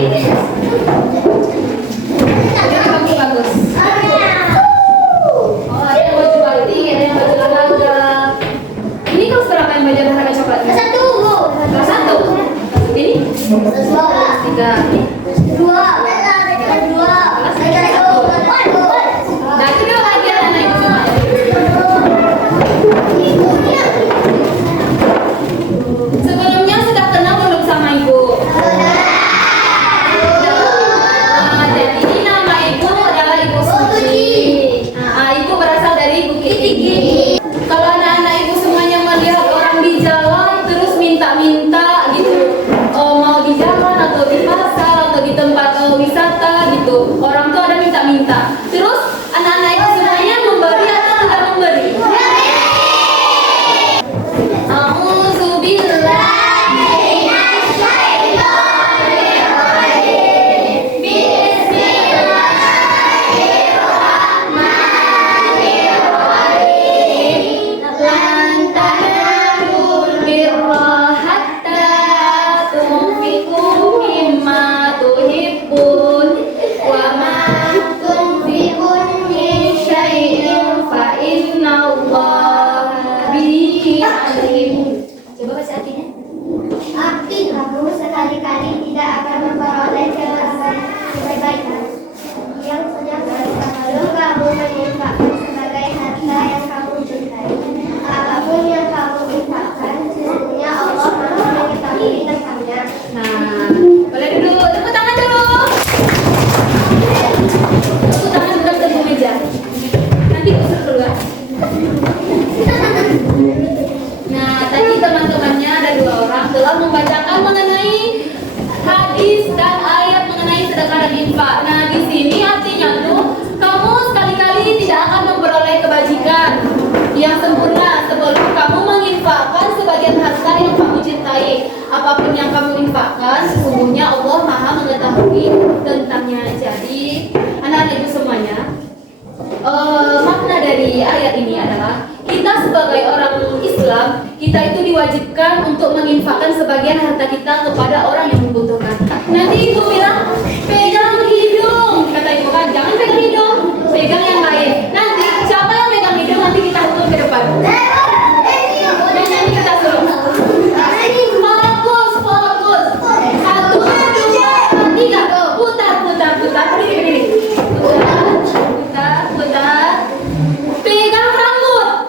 Bagus. Oh, ada yang baju batik, ada yang baju olahraga. Ini kelas berapa yang baju olahraga coklat? Kelas 1. Kelas 1. Ini? Kelas 2. Kelas 3. Ini? 2. Kelas 2. Nah, itu dia lagi anak ibu semua. Sebelumnya sudah kenal belum sama ibu? Nah, jadi nama ibu adalah Ibu Suci. Nah, ibu berasal dari Bukit Tinggi. Kalau anak-anak ibu semuanya melihat orang di jalan terus minta-minta gitu, mau di jalan atau di pasar atau di tempat wisata gitu, orang tuh ada minta-minta. Terus anak-anak ibu semuanya memberi atau tidak memberi? Coba kasih artinya. Arti kamu sekali-kali tidak akan memperoleh kebaikan yang sedang kalau kamu menginfakkan sebagai harta yang kamu cintai. Apapun yang kamu infakkan, sesungguhnya Allah Maha mengetahui tentangnya. Nah, boleh dulu tepuk tangan dulu. Tepuk tangan bukan tepuk meja. Nanti kusur keluar. Nah, tadi teman-temannya ada 2 orang telah membacakan mengenai hadis dan ayat mengenai sedekah dan infak. Nah, di sini artinya tuh kamu sekali-kali tidak akan memperoleh kebajikan yang sempurna sebelum kamu menginfakkan sebagian harta yang kamu cintai. Apapun yang kamu infakkan, sesungguhnya Allah Maha mengetahui tentangnya. Jadi, anak-anak ibu semuanya, makna dari ayat ini adalah kita sebagai orang Islam, kita itu diwajibkan untuk menginfakkan sebagian harta kita kepada orang yang membutuhkan. Nanti ibu bilang, pegang hidung, kata ibu kan, jangan pegang hidung, pegang yang lain. Nanti siapa yang pegang hidung nanti kita hitung ke depan. Dan nanti kita suruh. Fokus, fokus. 1, 2, 3, putar, putar, putar. Berdiri. Putar. Pegang rambut.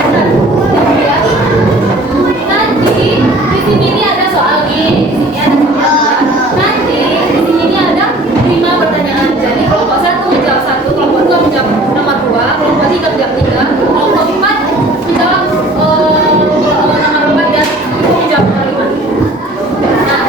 catat. Ya. Nanti di sini ini ada soal nih. Di sini ada soal. Nanti di sini ini ada 5 pertanyaan. Jadi kelompok 1 menjawab 1, kelompok 2 menjawab nomor 2, kelompok 3 menjawab 3, kelompok 4 menjawab nomor 4 dan itu menjawab nomor 5. Nah,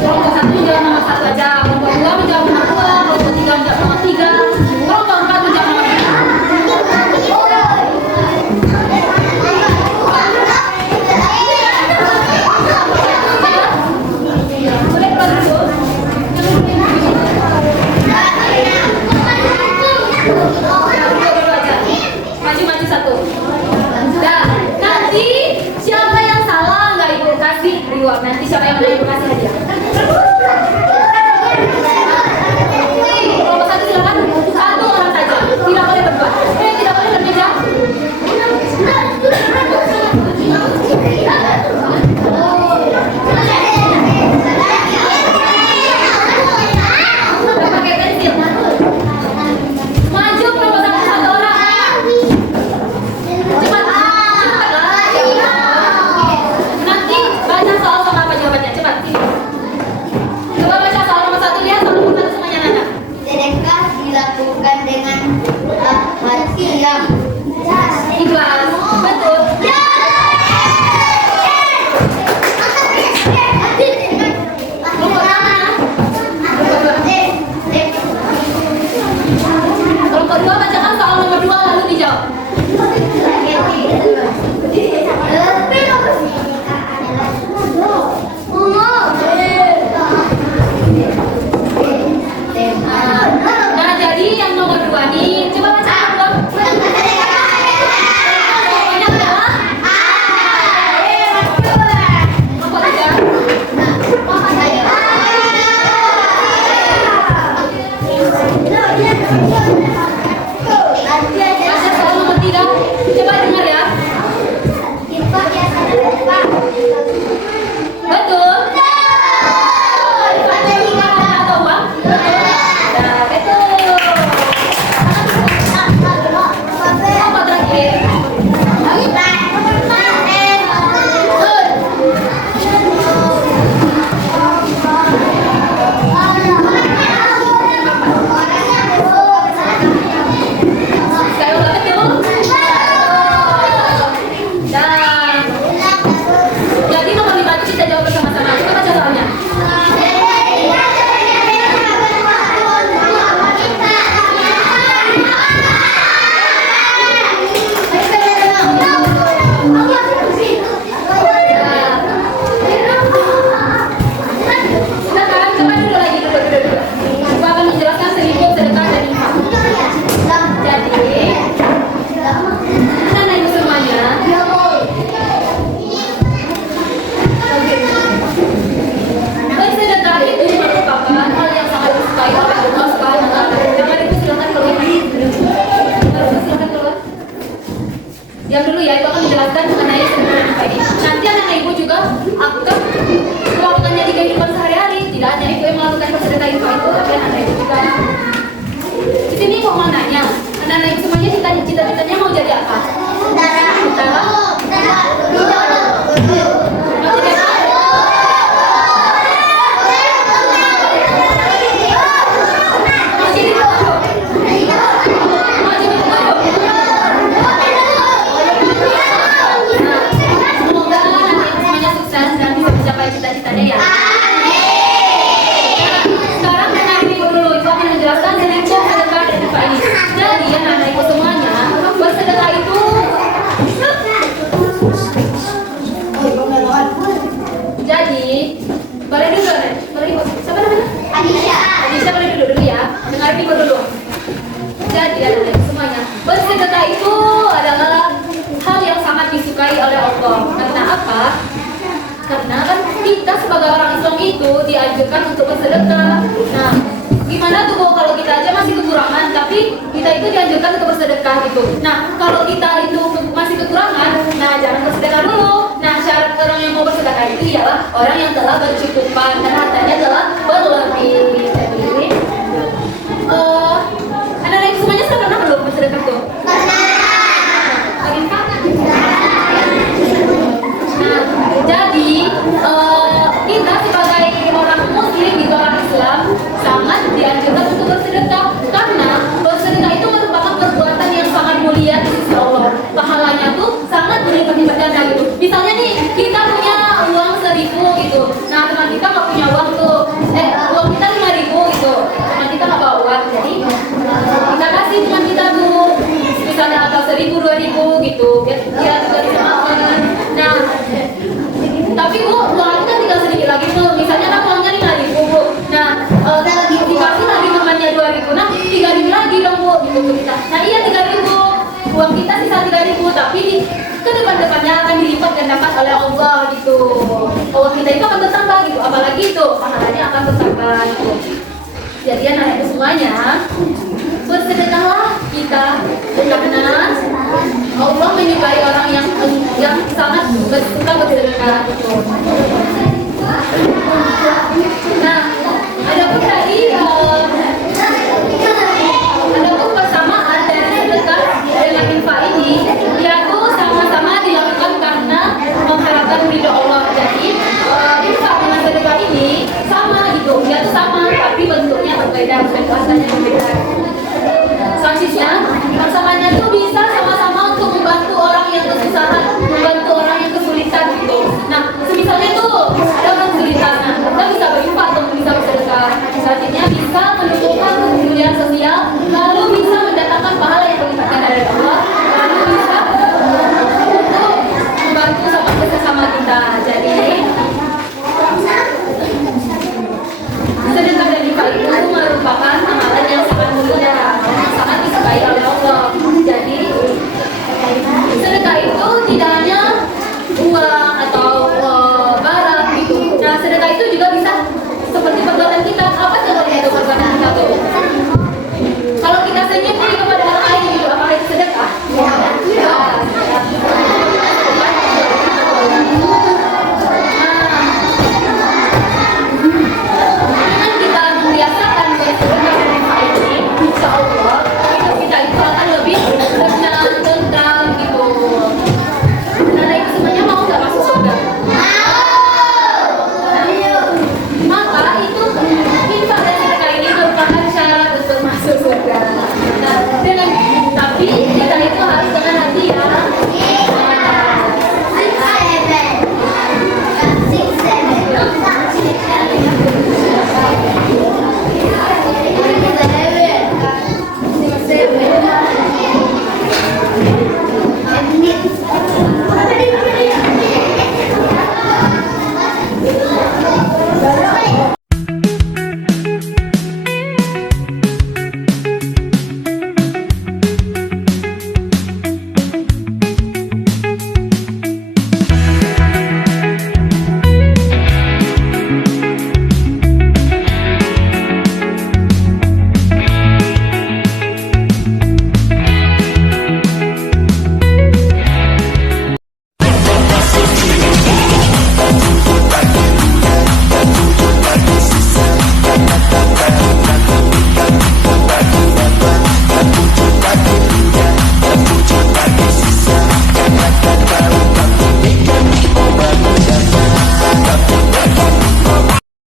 kelompok 1 menjawab nomor 1 aja, kelompok 2 menjawab nomor 2, kelompok 3 menjawab nomor 3, kelompok 4 menjawab nomor 3. Boleh keluar dulu? Dulu aja. Maju-maju 1. Dah, nanti siapa yang salah nggak ibu kasih reward. Nanti siapa yang menang ibu kasih hadiah. Kelompok 1 silakan 1 orang saja. Tidak boleh berdua. Tidak boleh bermeja. Nggak pakai pensil. Maju kelompok 1 1 orang. Cepat, cepatlah. Nanti baca soal sama apa jawabannya. Cepat. Coba baca soal nomor 1, lihat soal nomor 1 semuanya Nana. Sedekah dilakukan dengan hati yang Ikhlas. Betul. Kelompok mana? Kelompok 2 bacakan soal nomor 2 lalu dijawab. Nah, jadi yang nomor 2 nih, coba baca nomor 2. Jawabannya adalah kelompok 3. Baca soal nomor 3. Coba dengar ya. Betul. Atau uang? Nah, betul. Kelompok terakhir. Sekali lagi betul. Dan jadi nomor 5 itu kita jawab bersama-sama. Kita baca soalnya. Sekarang coba dulu lagi dulu. Aku akan menjelaskan selingkuh, sedekah dan infak. Jadi, anak-anak ibu semuanya, bersedekah itu merupakan hal yang sangat disukai oleh Allah Subhanahu wa Ta'ala. Jangan ibu silakan keluar. Silakan keluar. Diam dulu ya, ibu akan menjelaskan mengenai sedekah infak ini. Nanti anak ibu juga akan melakukannya di kehidupan sehari-hari. Tidak hanya ibu yang melakukan bersedekah infak itu, tapi anak ibu juga. Di sini kok mau nanya, anak ibu semuanya cita-citanya mau jadi apa? Tentara? Mau jadi apa? Mau jadi guru? Mau jadi guru? Nah, semoga anak ibu semuanya sukses dan bisa mencapai cita-citanya ya. Sekarang anak ibu dulu, ibu akan menjelaskan selingkuh, sedekah dan infak ini. Jadi anak ibu semuanya, bersedekah itu jadi boleh duduk nih, boleh ibu. Siapa namanya? Adisha boleh duduk dulu ya. Dengar ibu dulu. Jadi anak ibu semuanya, bersedekah itu adalah hal yang sangat disukai oleh Allah. Karena apa? Karena kan kita sebagai orang Islam itu dianjurkan untuk bersedekah. Nah, gimana tuh kalau kita aja masih kekurangan, tapi kita itu dianjurkan untuk bersedekah gitu. Nah, kalau kita itu orang yang telah bercukupan dan hartanya telah berlebih. Jadi, anak-anak semuanya sudah pernah belum bersedekah tuh? Pernah. Nah, jadi kita sebagai orang Muslim gitu, orang Islam sangat dianjurkan untuk bersedekah karena bersedekah itu merupakan perbuatan yang sangat mulia di sisi Allah. Pahalanya tuh sangat berlipat-lipat ganda gitu. Misalnya nih kita punya uang 1.000 gitu. Nah teman kita nggak punya uang tuh, uang kita 5.000 gitu. Teman kita nggak bawa uang, jadi kita kasih teman kita tuh misalnya atau 1.000, 2.000 gitu. Dia juga bisa makan. Nah tapi Bu, uangnya kan tinggal sedikit lagi tuh. Misalnya kan uangnya 5.000 Bu. Nah, dikasih lagi temannya 2.000. Nah, 3.000 lagi dong Bu, gitu kita. Nah iya 3.000. Uang kita sisa 3.000, tapi ke depan-depannya akan dilipat gandakan oleh Allah gitu. Uang kita itu akan bertambah gitu. Apalagi itu pahalanya akan bertambah gitu. Jadi anak-anak semuanya, bersedekahlah kita karena Allah menyukai orang yang sangat suka bersedekah gitu. Nah,